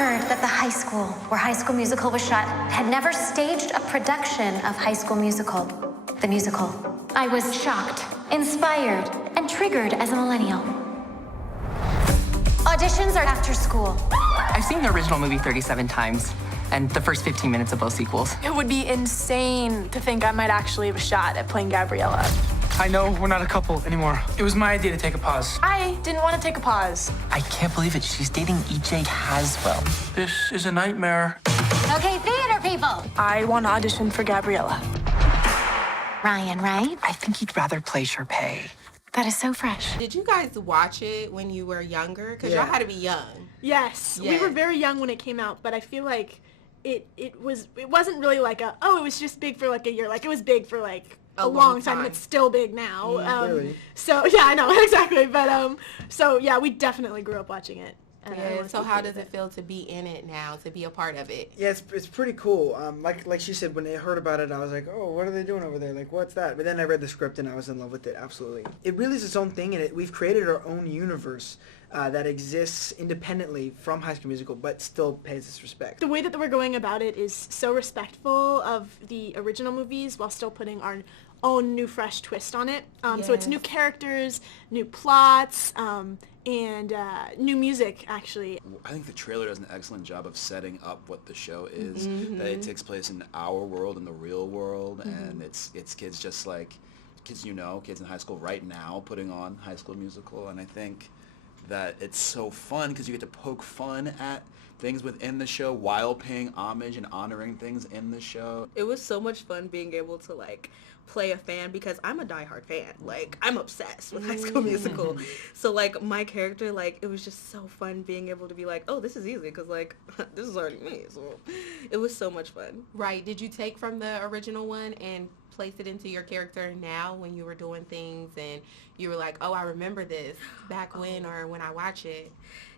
heard that the high school where High School Musical was shot had never staged a production of High School Musical, the musical. I was shocked, inspired, and triggered as a millennial. Auditions are after school. I've seen the original movie 37 times, and the first 15 minutes of both sequels. It would be insane to think I might actually have a shot at playing Gabriella. I know we're not a couple anymore. It was my idea to take a pause. I didn't want to take a pause. I can't believe it. She's dating EJ Haswell. This is a nightmare. Okay, theater people. I want to audition for Gabriella. Ryan, right? I think he'd rather play Sharpay. That is so fresh. Did you guys watch it when you were younger? Because y'all had to be young. Yes, Yeah. we were very young when it came out, but I feel like it wasn't really like it was just big for like a year. Like it was big for like a long time, and it's still big now. Really? So yeah, I know exactly. But so yeah, we definitely grew up watching it. And I Yeah, wanna so keep how doing does it feel to be in it now, to be a part of it? Yeah, it's pretty cool. Like she said, when I heard about it, I was like, oh, what are they doing over there? Like, what's that? But then I read the script and I was in love with it, absolutely. It really is its own thing, and we've created our own universe that exists independently from High School Musical, but still pays its respect. The way that we're going about it is so respectful of the original movies while still putting our own new fresh twist on it. So it's new characters, new plots, and new music, actually. I think the trailer does an excellent job of setting up what the show is. That it takes place in our world, in the real world, and it's kids just like kids kids in high school right now putting on High School Musical, and I think that it's so fun because you get to poke fun at things within the show while paying homage and honoring things in the show. It was so much fun being able to like play a fan, because I'm a diehard fan. Like, I'm obsessed with High School Musical. So like my character, like, it was just so fun being able to be like, oh, this is easy because like this is already me. So it was so much fun. Right. Did you take from the original one and place it into your character now when you were doing things and you were like, oh, I remember this back when or when I watch it?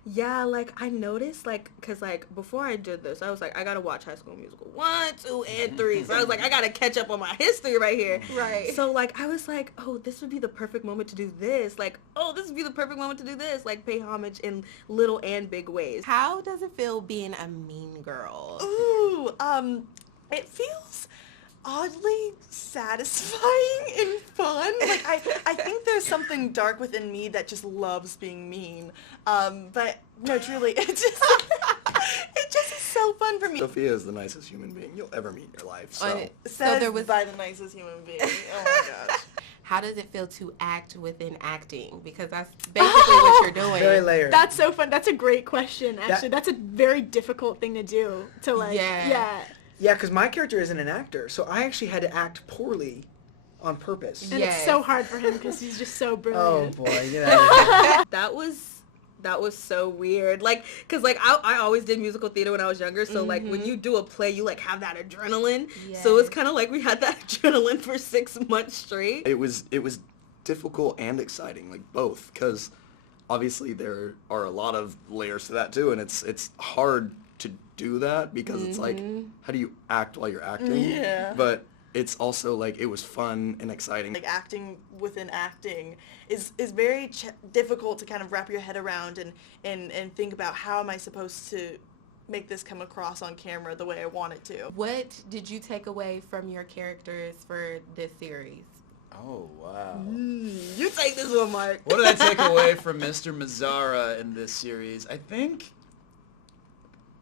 Yeah, like I noticed, like, cause like before I did this, I was like, I gotta watch High School Musical 1, 2, and 3. So I was like, I gotta catch up on my history right here. Right. So like I was like, oh, this would be the perfect moment to do this. Like, oh, this would be the perfect moment to do this. Like, pay homage in little and big ways. How does it feel being a mean girl? Ooh, it feels oddly satisfying and fun. Like I think there's something dark within me that just loves being mean. But no, truly, it just is so fun for me. Sophia is the nicest human being you'll ever meet in your life. So, Said there was by the nicest human being. Oh my gosh. How does it feel to act within acting? Because that's basically what you're doing. Very layered. That's so fun. That's a great question, actually. That's a very difficult thing to do. To like, Yeah, because my character isn't an actor, so I actually had to act poorly on purpose. And it's so hard for him because he's just so Oh brilliant. boy, get out of here. That was so weird. Like, cause like I always did musical theater when I was younger. So like when you do a play, you like have that adrenaline. So it's kind of like we had that adrenaline for 6 months straight. it was difficult and exciting, like both, because obviously there are a lot of layers to that too, and it's hard to do that because it's like, how do you act while you're acting? Yeah. But it's also like it was fun and exciting. Like acting within acting is very difficult to kind of wrap your head around and think about how am I supposed to make this come across on camera the way I want it to. What did you take away from your characters for this series? Oh, wow. You take this one, Mark. What did I take away from Mr. Mazzara in this series? I think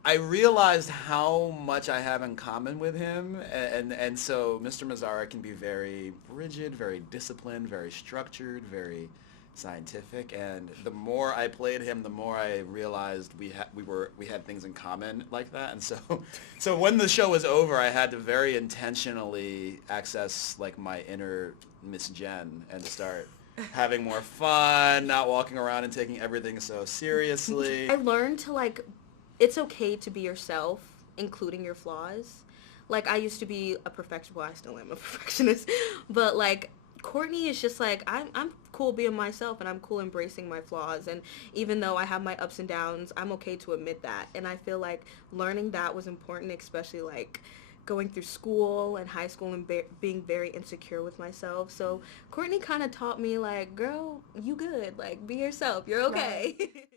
I realized how much I have in common with him, and so Mr. Mazzara can be very rigid, very disciplined, very structured, very scientific, and the more I played him, the more I realized we had things in common like that, and so when the show was over, I had to very intentionally access like my inner Miss Jen and start having more fun, not walking around and taking everything so seriously. I learned to like, it's okay to be yourself, including your flaws. Like, I used to be a perfectionist, well, I still am a perfectionist, but like, Courtney is just like, I'm cool being myself and I'm cool embracing my flaws, and even though I have my ups and downs, I'm okay to admit that. And I feel like learning that was important, especially like going through school and high school and being very insecure with myself. So Courtney kind of taught me like, girl, you good, like be yourself, you're okay. Right.